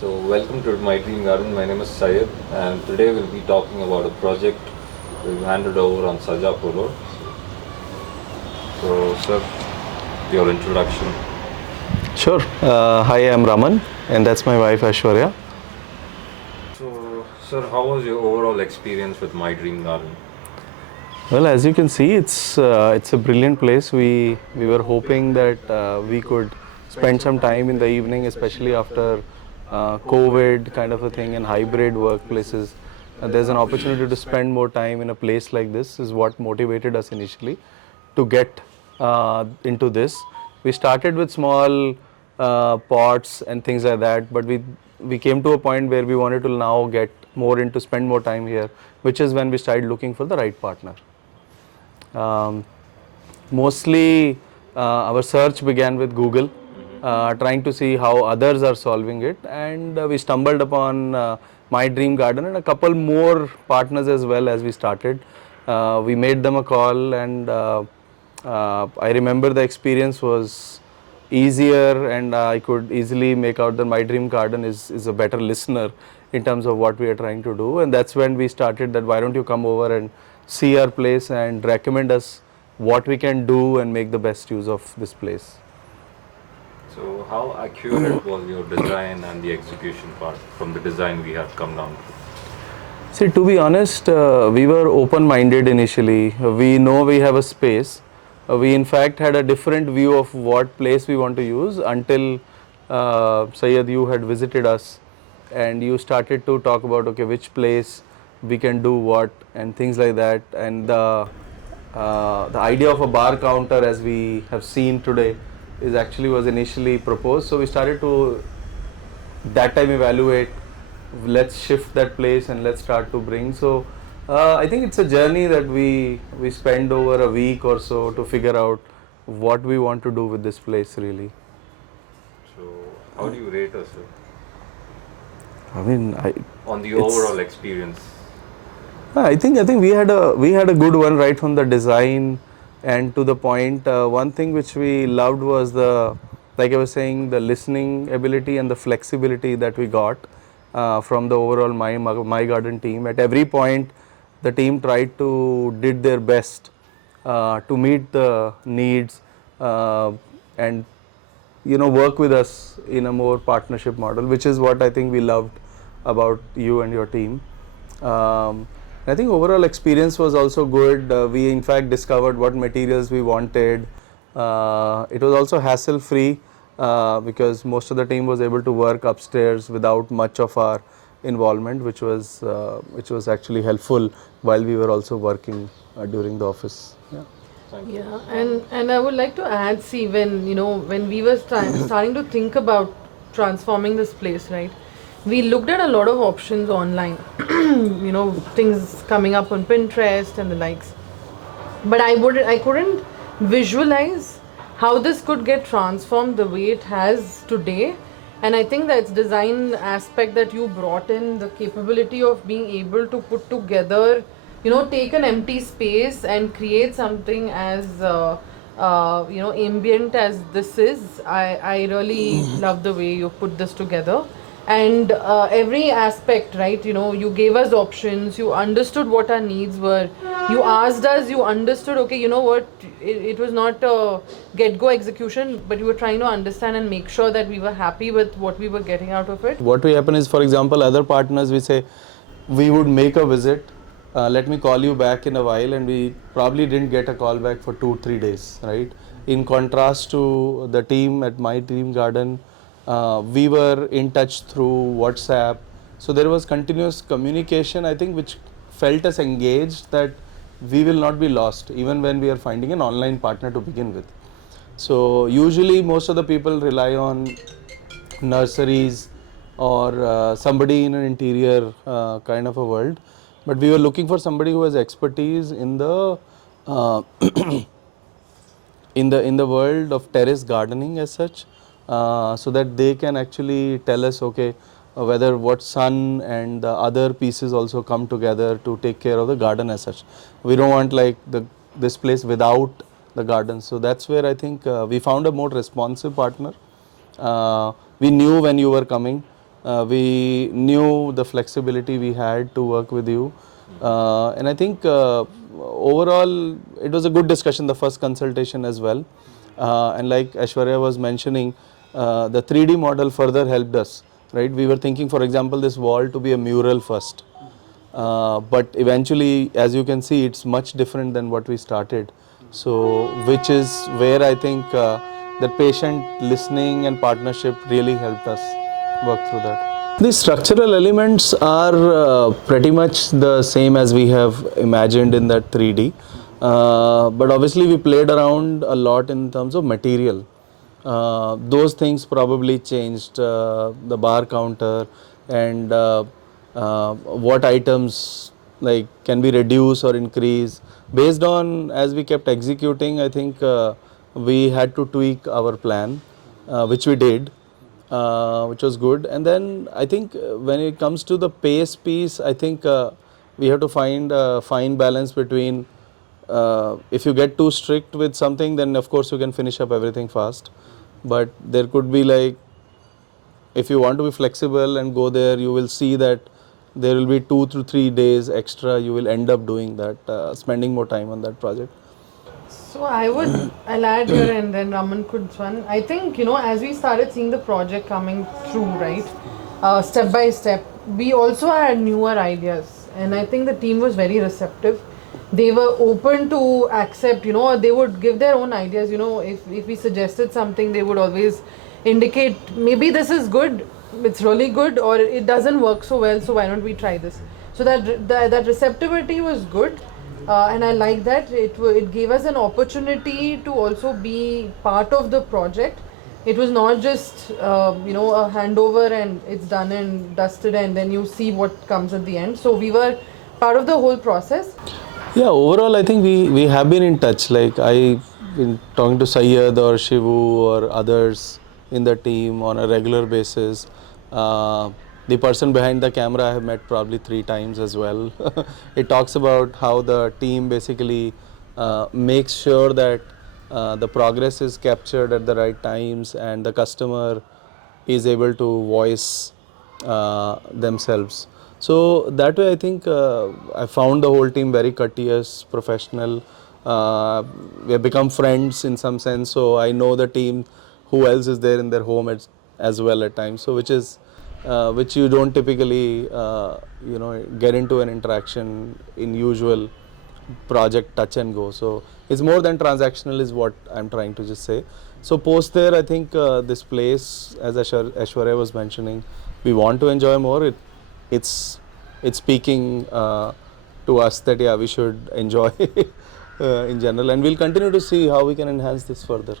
So, welcome to My Dream Garden. My name is Syed, and today we'll be talking about a project we've handed over on Sajapur Road. So, sir, your introduction. Sure. Hi, I'm Raman, and that's my wife Ashwarya. So, sir, how was your overall experience with My Dream Garden? Well, as you can see, it's a brilliant place. We were hoping that we could spend some time in the evening, especially after COVID kind of a thing and hybrid workplaces. There's an opportunity to spend more time in a place like this. Is what motivated us initially to get into this. We started with small pots and things like that, but we came to a point where we wanted to now get more into spend more time here, which is when we started looking for the right partner. Um, Mostly, our search began with Google, trying to see how others are solving it, and we stumbled upon My Dream Garden and a couple more partners as well as we started. We made them a call, and I remember the experience was easier, and I could easily make out that My Dream Garden is a better listener in terms of what we are trying to do. And that's when we started that why don't you come over and see our place and recommend us what we can do and make the best use of this place. So, how accurate was your design and the execution part from the design we have come down to? See, to be honest, we were open-minded initially. We know we have a space. We in fact had a different view of what place we want to use until Syed, you had visited us, and you started to talk about okay, which place we can do what and things like that. And the idea of a bar counter, as we have seen today, is actually was initially proposed. So we started to that time evaluate, let's shift that place and let's start to bring. So I think it's a journey that we spend over a week or so to figure out what we want to do with this place really. So, how do you rate us, sir, I mean, on the it's- overall experience? I think we had a good one right from the design and to the point. One thing which we loved was the, like I was saying, the listening ability and the flexibility that we got from the overall My Garden team. At every point, the team tried to did their best to meet the needs and work with us in a more partnership model, which is what I think we loved about you and your team. um, I think overall experience was also good. We in fact discovered what materials we wanted. It was also hassle free because most of the team was able to work upstairs without much of our involvement, which was actually helpful while we were also working during the office. Yeah. Thank you. Yeah, and I would like to add, see, when we were starting to think about transforming this place, right? We looked at a lot of options online, things coming up on Pinterest and the likes. But I couldn't visualize how this could get transformed the way it has today. And I think that's design aspect that you brought in, the capability of being able to put together, take an empty space and create something as ambient as this is. I really love the way you put this together. And every aspect, right? You gave us options, you understood what our needs were, you asked us, you understood, okay, you know what, it was not a get go execution, but you were trying to understand and make sure that we were happy with what we were getting out of it. What will happen is, for example, other partners, we say we would make a visit, let me call you back in a while, and we probably didn't get a call back for 2-3 days, right? In contrast to the team at My Dream Garden, we were in touch through WhatsApp. So there was continuous communication, I think, which felt us engaged that we will not be lost even when we are finding an online partner to begin with. So usually most of the people rely on nurseries or somebody in an interior kind of a world, but we were looking for somebody who has expertise in the uh, in the world of terrace gardening as such, so that they can actually tell us okay, whether what sun and the other pieces also come together to take care of the garden as such. We don't want like this place without the garden. So that's where I think we found a more responsive partner. We knew when you were coming, We knew the flexibility we had to work with you. And I think overall it was a good discussion, the first consultation as well. And like Aishwarya was mentioning, the 3D model further helped us, right? We were thinking, for example, this wall to be a mural first. But eventually, as you can see, it's much different than what we started. So, which is where I think that patient listening and partnership really helped us work through that. The structural elements are pretty much the same as we have imagined in that 3D. But obviously, we played around a lot in terms of material. Those things probably changed, the bar counter and what items like can be reduced or increase based on, as we kept executing. I think we had to tweak our plan, which we did, which was good. And then I think when it comes to the pace piece, I think we have to find a fine balance between if you get too strict with something, then of course you can finish up everything fast, but there could be like, if you want to be flexible and go there, you will see that there will be 2 to 3 days extra you will end up doing that, spending more time on that project. So I'll add here and then Raman could one. I think, as we started seeing the project coming through, right, step by step, we also had newer ideas. And I think the team was very receptive. They were open to accept, they would give their own ideas. If we suggested something, they would always indicate, maybe this is good, it's really good, or it doesn't work so well, so why don't we try this? So that receptivity was good. And I like that it gave us an opportunity to also be part of the project. It was not just a handover and it's done and dusted and then you see what comes at the end. So we were part of the whole process. Yeah, overall I think we have been in touch. Like I've been talking to Syed or Shivu or others in the team on a regular basis. The person behind the camera I have met probably 3 times as well. It talks about how the team basically makes sure that the progress is captured at the right times and the customer is able to voice themselves. So that way I think I found the whole team very courteous, professional. We have become friends in some sense, so I know the team, who else is there in their home as well at times. So which you don't typically get into an interaction in usual project touch and go. So it's more than transactional is what I'm trying to just say. So post there, I think this place, as Aishwarya was mentioning, we want to enjoy more. It's speaking to us that yeah, we should enjoy in general, and we'll continue to see how we can enhance this further.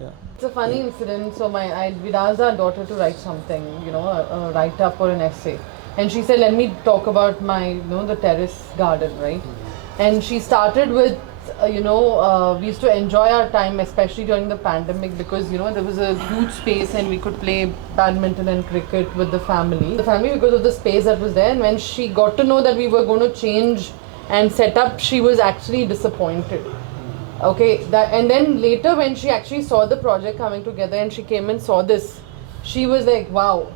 Yeah. It's a funny incident. So we'd asked our daughter to write something, a write-up or an essay. And she said, let me talk about my, the terrace garden, right? And she started with, we used to enjoy our time, especially during the pandemic, because, there was a huge space and we could play badminton and cricket with the family. The family, because of the space that was there. And when she got to know that we were going to change and set up, she was actually disappointed. Okay, and then later when she actually saw the project coming together and she came and saw this, she was like, wow,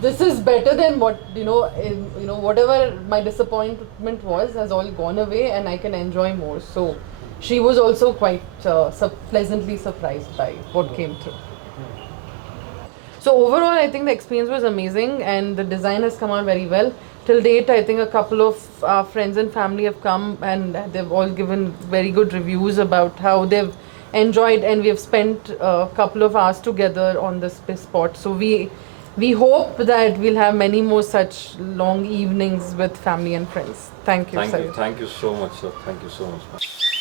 this is better than what, whatever my disappointment was has all gone away and I can enjoy more. So she was also quite pleasantly surprised by what came through. So overall, I think the experience was amazing and the design has come out very well. Till date, I think a couple of our friends and family have come and they've all given very good reviews about how they've enjoyed, and we have spent a couple of hours together on this spot. So we hope that we'll have many more such long evenings with family and friends. Thank you, sir. Thank you so much, sir. Thank you so much.